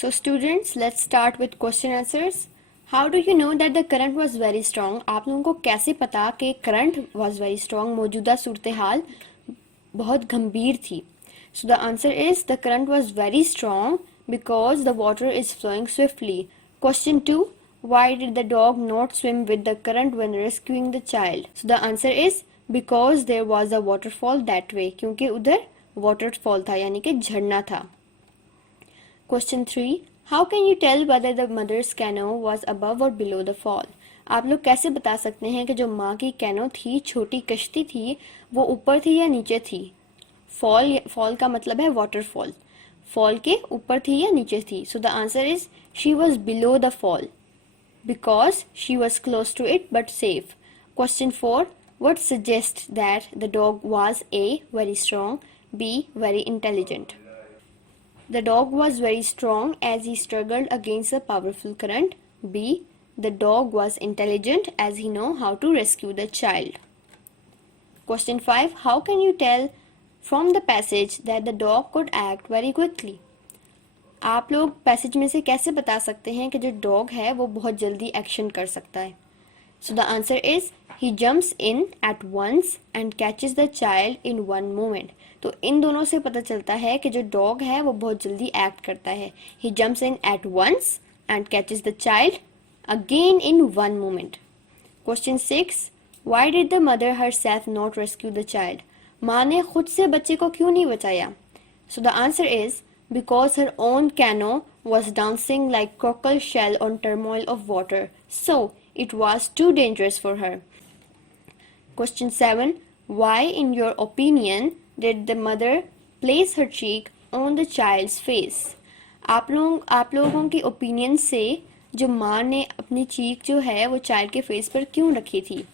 So students, let's start with question answers. How do you know that the current was very strong? आप लोगों को कैसे पता कि current was very strong? मौजूदा सूरत हाल बहुत गंभीर थी. So the answer is the current was very strong because the water is flowing swiftly. Question 2. Why did the dog not swim with the current when rescuing the child? So the answer is because there was a waterfall that way. क्योंकि उधर waterfall था यानी कि झरना था. Question 3. How can you tell whether the mother's canoe was above or below the fall? आप लोग कैसे बता सकते हैं कि जो माँ की कैनो थी, छोटी कश्ती थी, वो ऊपर थी या नीचे थी? फॉल का मतलब है वाटरफॉल. फॉल के ऊपर थी या नीचे थी? So the answer is she was below the fall because she was close to it but safe. Question 4. What suggests that the dog was A. very strong, B. very intelligent? The dog was very strong as he struggled against the powerful current. B. The dog was intelligent as he knew how to rescue the child. Question 5. How can you tell from the passage that the dog could act very quickly? आप लोग passage में से कैसे बता सकते हैं कि जो डॉग है वो बहुत जल्दी एक्शन कर सकता है? So the answer is he jumps in at once and catches the child in one moment. तो इन दोनों से पता चलता है कि जो डॉग है वो बहुत जल्दी एक्ट करता है. He jumps in at once and catches the child again in one moment. Question 6. Why did the mother herself not rescue the child? माँ ने खुद से बच्चे को क्यों नहीं बचाया? So the answer is because her own canoe was dancing like cockle shell on turmoil of water. So it was too dangerous for her. Question 7. Why, in your opinion, did the mother place her cheek on the child's face? आप लोगों की opinion से जो माँ ने अपनी चीक जो है वो चाइल्ड के फेस पर क्यों रखी थी?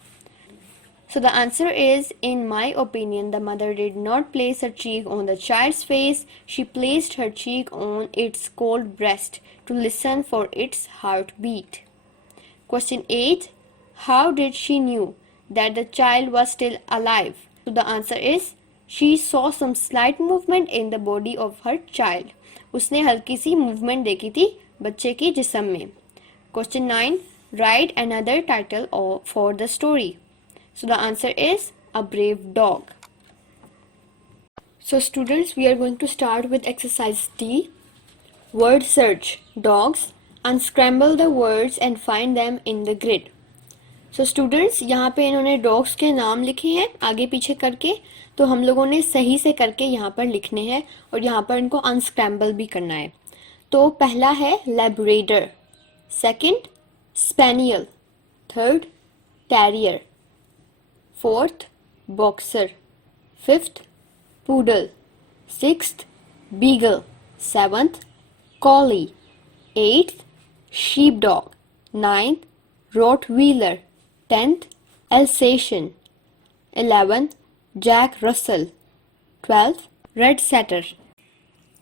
So the answer is, in my opinion, the mother did not place her cheek on the child's face. She placed her cheek on its cold breast to listen for its heartbeat. Question 8. How did she knew that the child was still alive? So the answer is, she saw some slight movement in the body of her child. उसने हल्की सी movement देखी थी बच्चे के जिस्म में. Question 9. Write another title for the story. So the answer is A Brave Dog. So students, we are going to start with exercise D. Word search. Dogs. Unscramble the words and find them in the grid. So students, यहाँ पे इन्होंने dogs के नाम लिखे हैं आगे पीछे करके, तो हम लोगों ने सही से करके यहाँ पर लिखने हैं और यहाँ पर इनको अनस्क्रैम्बल भी करना है. तो पहला है Labrador, second spaniel, third terrier, fourth boxer, fifth poodle, sixth beagle, seventh collie, eighth sheep dog, ninth Rottweiler, 10th Alsatian, 11th Jack Russell, 12th Red Setter.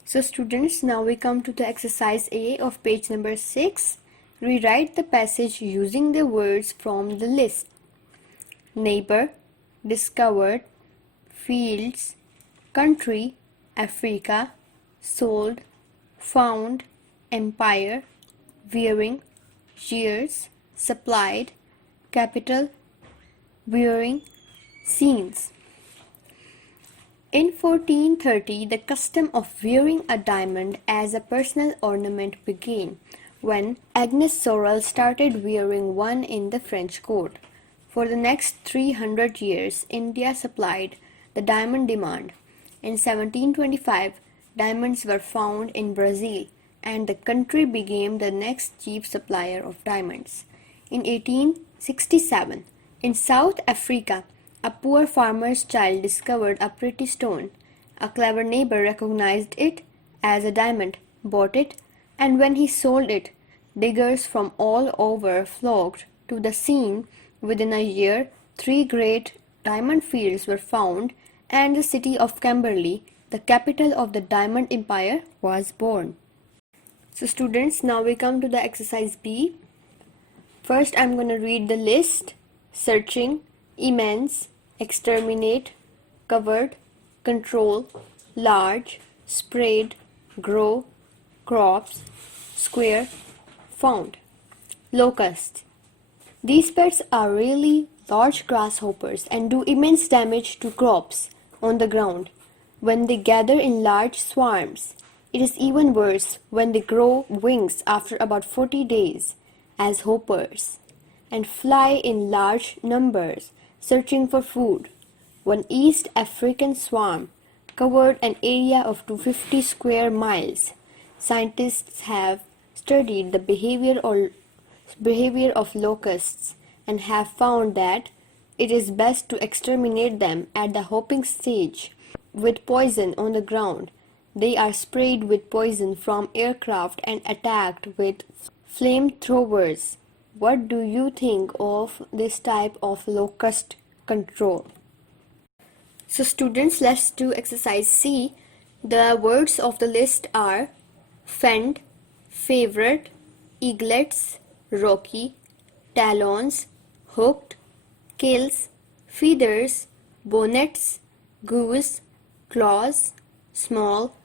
So students, now we come to the exercise A of page number 6. Rewrite the passage using the words from the list. Neighbor, discovered, fields, country, Africa, sold, found, empire, wearing, years, supplied, capital, wearing, scenes. In 1430, the custom of wearing a diamond as a personal ornament began, when Agnes Sorel started wearing one in the French court. For the next 300 years, India supplied the diamond demand. In 1725, diamonds were found in Brazil, and the country became the next chief supplier of diamonds. In 1867, in South Africa, a poor farmer's child discovered a pretty stone. A clever neighbor recognized it as a diamond, bought it, and when he sold it, diggers from all over flocked to the scene. Within a year, 3 great diamond fields were found, and the city of Kimberley, the capital of the Diamond Empire, was born. So students, now we come to the exercise B. First, I'm going to read the list: searching, immense, exterminate, covered, control, large, spread, grow, crops, square found. Locusts. These pests are really large grasshoppers and do immense damage to crops on the ground when they gather in large swarms. It is even worse when they grow wings after about 40 days as hoppers and fly in large numbers searching for food. One East African swarm covered an area of 250 square miles. Scientists have studied the behavior of locusts and have found that it is best to exterminate them at the hopping stage with poison on the ground. They are sprayed with poison from aircraft and attacked with flamethrowers. What do you think of this type of locust control? So students, let's do exercise C. The words of the list are fend, favorite, eaglets, rocky, talons, hooked, kills, feathers, bonnets, goose, claws, small,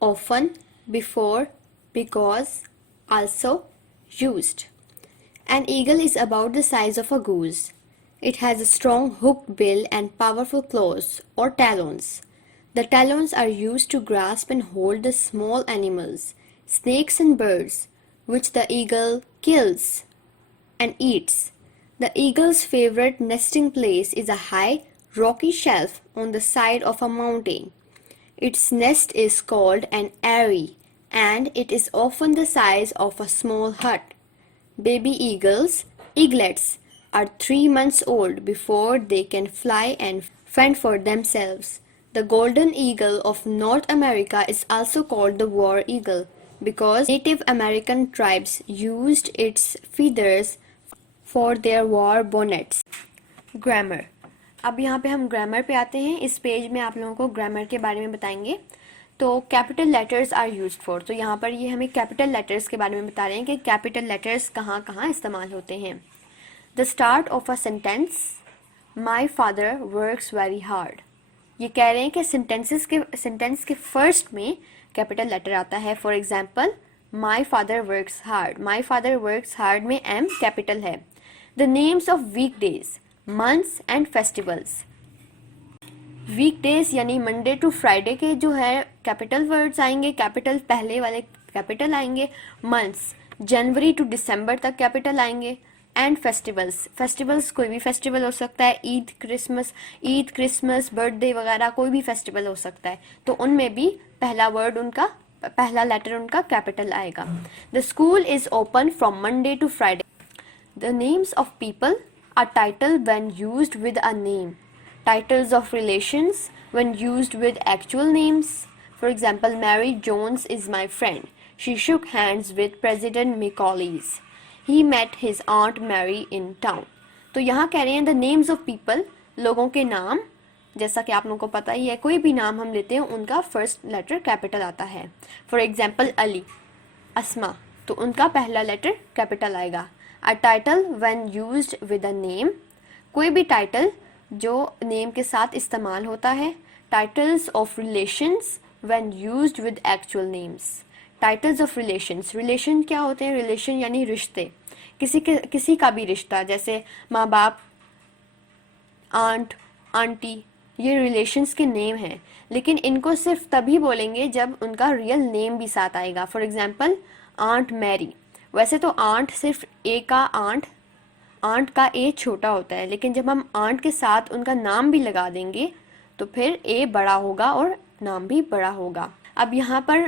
often, before, because, also, used. An eagle is about the size of a goose. It has a strong hooked bill and powerful claws or talons. The talons are used to grasp and hold the small animals, snakes and birds, which the eagle kills and eats. The eagle's favorite nesting place is a high, rocky shelf on the side of a mountain. Its nest is called an eyrie, and it is often the size of a small hut. Baby eagles, eaglets, are 3 months old before they can fly and fend for themselves. The golden eagle of North America is also called the war eagle because Native American tribes used its feathers for their war bonnets. Grammar. अब यहाँ पे हम grammar पे आते हैं. इस page में आप लोगों को ग्रामर के बारे में बताएंगे. तो capital letters are used for. तो यहाँ पर ये हमें कैपिटल लेटर्स के बारे में बता रहे हैं कि कैपिटल लेटर्स कहाँ कहाँ इस्तेमाल होते हैं. The start of a sentence, my father works very hard. ये कह रहे हैं कि सेंटेंस के फर्स्ट में कैपिटल लेटर आता है. For example, my father works hard. My father works hard में एम कैपिटल है. The names of week days, months and festivals. Week days यानी मंडे टू फ्राइडे के जो है कैपिटल वर्ड्स आएंगे, कैपिटल पहले वाले कैपिटल आएंगे. मंथ्स जनवरी टू दिसंबर तक कैपिटल आएंगे. एंड फेस्टिवल्स कोई भी फेस्टिवल हो सकता है. ईद क्रिसमस बर्थडे वगैरह कोई भी फेस्टिवल हो सकता है. तो उनमें भी पहला लेटर उनका कैपिटल आएगा. The school is open from Monday to Friday. The names of people are titled when used with a name. Titles of relations when used with actual names. For example, Mary Jones is my friend. She shook hands with President Macaulay. He met his Aunt Mary in town. तो यहाँ कह रहे हैं the names of people, लोगों के नाम. जैसा कि आप लोगों को पता ही है, कोई भी नाम हम लेते हैं उनका फर्स्ट लेटर कैपिटल आता है. फॉर एग्जाम्पल, अली, अस्मा, तो उनका पहला लेटर कैपिटल आएगा. A title when used with a name, कोई भी टाइटल जो नेम के साथ इस्तेमाल होता है. Titles of relations when used with actual names. Titles of relations. Relation क्या होते हैं? Relation यानी रिश्ते. किसी का भी रिश्ता, जैसे माँ बाप, आंट, आंटी, ये रिलेशंस के नेम हैं. लेकिन इनको सिर्फ तभी बोलेंगे जब उनका रियल नेम भी साथ आएगा. For example, aunt Mary. वैसे तो आंट सिर्फ ए का आंट का ए छोटा होता है, लेकिन जब हम आंट के साथ उनका नाम भी लगा देंगे तो फिर ए बड़ा होगा और नाम भी बड़ा होगा. अब यहाँ पर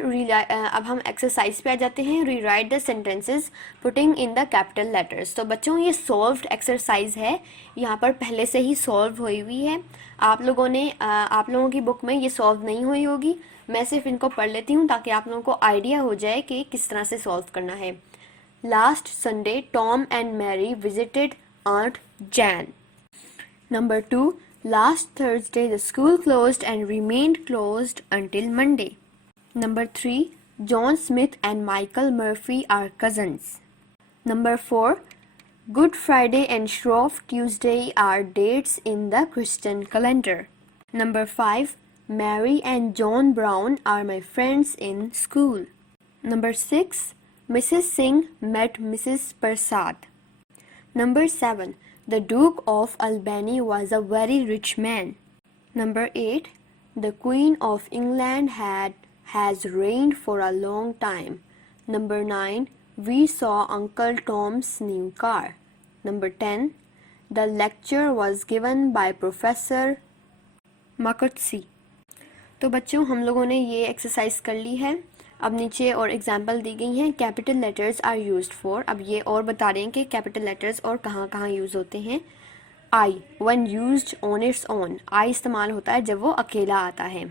अब हम एक्सरसाइज पे आ जाते हैं. Rewrite the sentences putting in the capital letters. तो बच्चों, ये सॉल्व्ड एक्सरसाइज है. यहाँ पर पहले से ही सॉल्व हुई हुई है. आप लोगों की बुक में ये सॉल्व नहीं हुई होगी. मैं सिर्फ इनको पढ़ लेती हूँ ताकि आप लोगों को आइडिया हो जाए कि किस तरह से सॉल्व करना है. Last Sunday, Tom and Mary visited Aunt Jan. Number 2. Last Thursday, the school closed and remained closed until Monday. Number 3. John Smith and Michael Murphy are cousins. Number 4. Good Friday and Shrove Tuesday are dates in the Christian calendar. Number 5. Mary and John Brown are my friends in school. Number 6. Mrs. Singh met Mrs. Prasad. Number 7. The Duke of Albany was a very rich man. Number 8. The Queen of England has reigned for a long time. Number 9. We saw Uncle Tom's new car. Number 10. The lecture was given by Professor Makutsi. तो बच्चों हम लोगों ने ये exercise कर ली है. अब नीचे और एग्जाम्पल दी गई हैं. Capital letters are used for. अब ये और बता रहे हैं कि कैपिटल लेटर्स और कहाँ कहाँ यूज़ होते हैं. I when used on its own. I इस्तेमाल होता है जब वो अकेला आता है.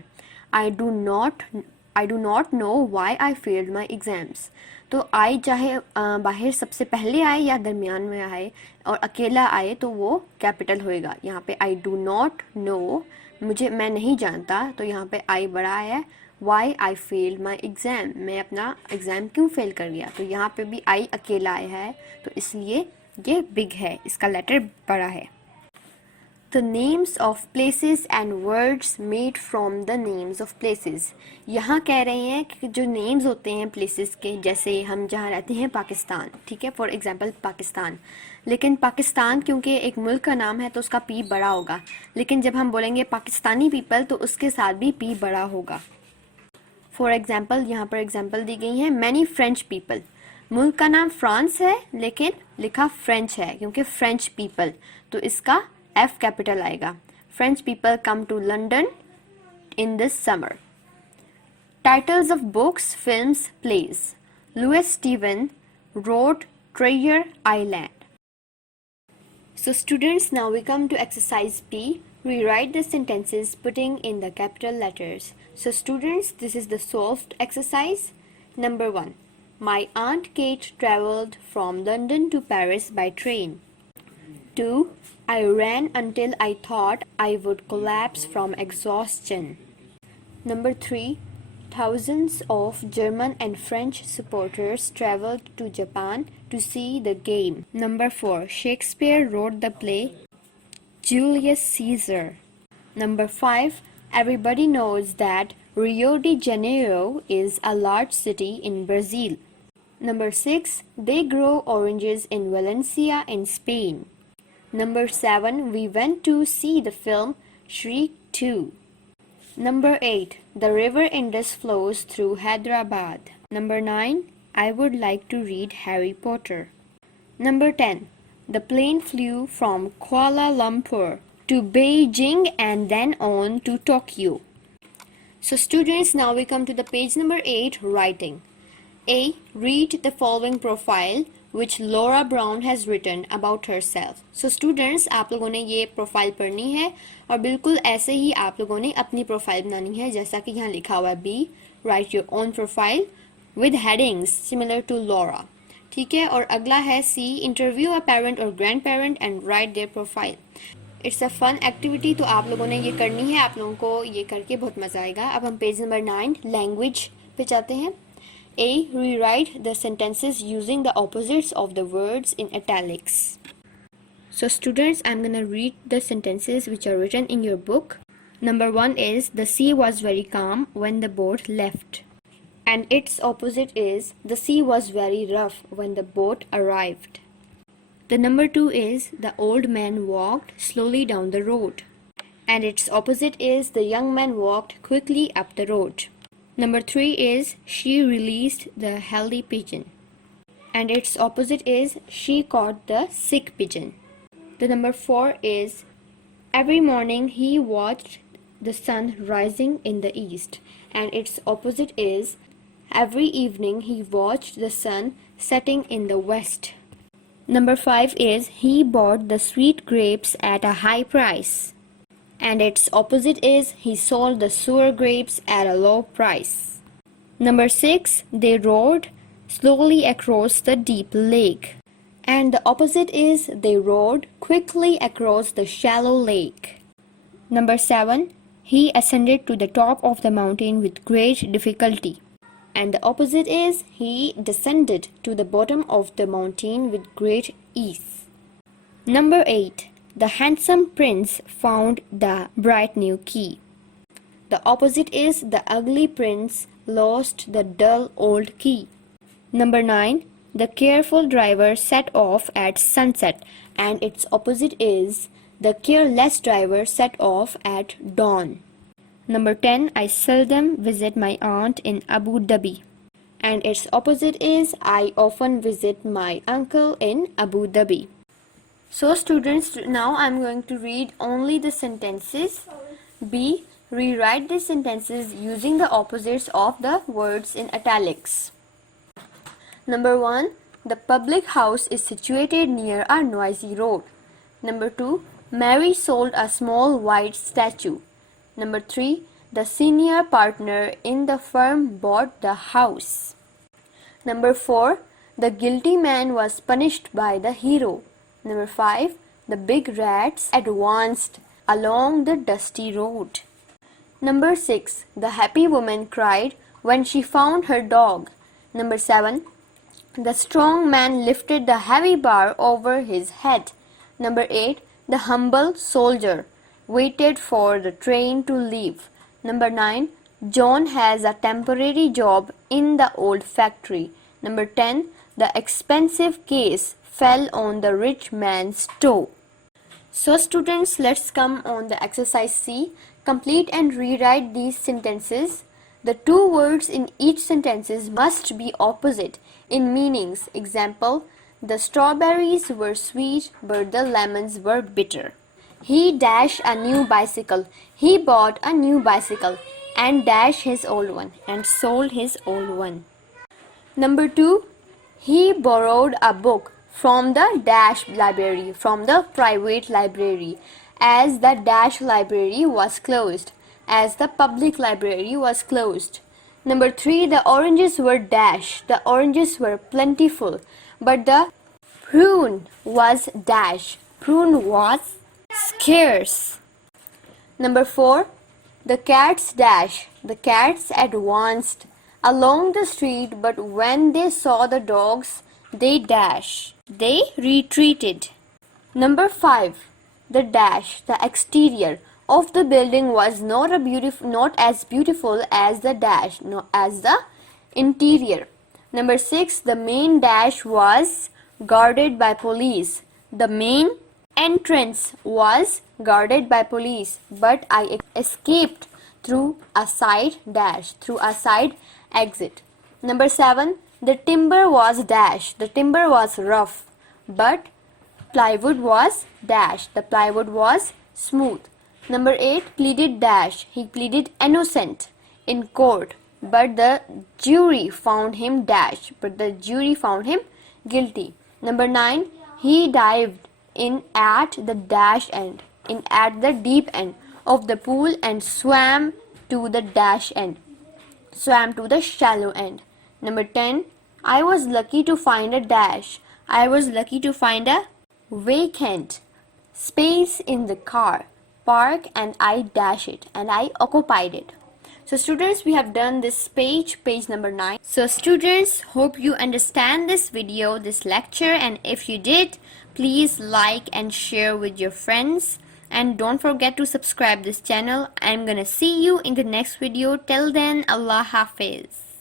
I do not know why I failed my exams. तो आई चाहे बाहर सबसे पहले आए या दरमियान में आए और अकेला आए तो वो कैपिटल होएगा. यहाँ पे आई डू नॉट नो, मैं नहीं जानता, तो यहाँ पे आई बड़ा है. Why I failed my exam, मैं अपना एग्ज़ाम क्यों फेल कर गया. तो यहाँ पे भी आई अकेला आया है तो इसलिए ये बिग है, इसका लेटर बड़ा है. The names of places and words made from the names of places. यहाँ कह रहे हैं कि जो names होते हैं places के, जैसे हम जहाँ रहते हैं पाकिस्तान, ठीक है, फॉर एग्जाम्पल पाकिस्तान. लेकिन पाकिस्तान क्योंकि एक मुल्क का नाम है तो उसका P बड़ा होगा. लेकिन जब हम बोलेंगे पाकिस्तानी पीपल तो उसके साथ भी P बड़ा होगा. फॉर एग्जाम्पल यहाँ पर एग्जाम्पल दी गई है. Many French people. मुल्क का नाम फ्रांस है लेकिन लिखा फ्रेंच है क्योंकि फ्रेंच पीपल, तो इसका F कैपिटल आएगा. French people come to London in this summer. Titles of books, films, plays. Louis Steven wrote Treasure Island. So students, now we come to exercise B. Rewrite the sentences putting in the capital letters. So students, this is the solved exercise. Number 1. My Aunt Kate traveled from London to Paris by train. 2. I ran until I thought I would collapse from exhaustion. Number 3. Thousands of German and French supporters traveled to Japan to see the game. Number 4. Shakespeare wrote the play Julius Caesar. Number 5. Everybody knows that Rio de Janeiro is a large city in Brazil. Number 6. They grow oranges in Valencia in Spain. Number 7. We went to see the film Shriek 2. Number 8. The river Indus flows through Hyderabad. Number 9. I would like to read Harry Potter. Number 10. The plane flew from Kuala Lumpur to Beijing and then on to Tokyo. So students, now we come to the page number 8, writing. A. Read the following profile which Laura Brown has written about herself. So students, आप लोगों ने ये profile पढ़नी है और बिल्कुल ऐसे ही आप लोगों ने अपनी प्रोफाइल बनानी है जैसा कि यहाँ लिखा हुआ है. B. Write your own profile with headings similar to Laura. ठीक है, और अगला है C. Interview a parent or grandparent and write their profile. It's a fun activity, तो आप लोगों ने ये करनी है. आप लोगों को ये करके बहुत मज़ा आएगा. अब हम पेज नंबर 9 लैंग्वेज पे जाते हैं. A. Rewrite the sentences using the opposites of the words in italics. So students, I'm gonna read the sentences which are written in your book. Number 1 is the sea was very calm when the boat left. And its opposite is the sea was very rough when the boat arrived. The number 2 is the old man walked slowly down the road. And its opposite is the young man walked quickly up the road. Number 3 is she released the healthy pigeon. And its opposite is she caught the sick pigeon. The number 4 is every morning he watched the sun rising in the east. And its opposite is every evening he watched the sun setting in the west. Number 5 is he bought the sweet grapes at a high price. And its opposite is he sold the sour grapes at a low price. Number 6, they rowed slowly across the deep lake. And the opposite is they rowed quickly across the shallow lake. Number 7, he ascended to the top of the mountain with great difficulty. And the opposite is he descended to the bottom of the mountain with great ease. Number 8, the handsome prince found the bright new key. The opposite is the ugly prince lost the dull old key. Number 9. The careful driver set off at sunset, and its opposite is the careless driver set off at dawn. Number 10. I seldom visit my aunt in Abu Dhabi, and its opposite is I often visit my uncle in Abu Dhabi. So students, now I'm going to read only the sentences. B. Rewrite the sentences using the opposites of the words in italics. Number 1. The public house is situated near a noisy road. Number 2. Mary sold a small white statue. Number 3. The senior partner in the firm bought the house. Number 4. The guilty man was punished by the hero. Number 5. The big rats advanced along the dusty road. Number 6. The happy woman cried when she found her dog. Number 7. The strong man lifted the heavy bar over his head. Number 8. The humble soldier waited for the train to leave. Number 9. John has a temporary job in the old factory. Number 10. The expensive case fell on the rich man's toe. So students, let's come on the exercise C. Complete and rewrite these sentences. The two words in each sentences must be opposite in meanings. Example, the strawberries were sweet but the lemons were bitter. He dashed a new bicycle. He bought a new bicycle and dashed his old one and sold his old one. Number 2, he borrowed a book from the dash library, from the private library, as the dash library was closed, as the public library was closed. Number 3, the oranges were dash. The oranges were plentiful, but the prune was dash. Prune was scarce. Number 4, the cats dash. The cats advanced along the street, but when they saw the dogs, they dash. They retreated. Number 5, the dash, the exterior of the building was not as beautiful as the dash, as the interior. Number 6, the main dash was guarded by police. The main entrance was guarded by police, but I escaped through a side dash, through a side exit. Number 7, the timber was dash. The timber was rough, but plywood was dash. The plywood was smooth. Number 8, pleaded dash. He pleaded innocent in court, but the jury found him dash. But the jury found him guilty. Number 9, he dived in at the dash end, in at the deep end of the pool and swam to the dash end, swam to the shallow end. Number 10, I was lucky to find a dash. I was lucky to find a vacant space in the car park and I dash it and I occupied it. So students, we have done this page number 9. So students, hope you understand this video, this lecture, and if you did, please like and share with your friends, and don't forget to subscribe this channel. I'm gonna see you in the next video. Till then, Allah Hafiz.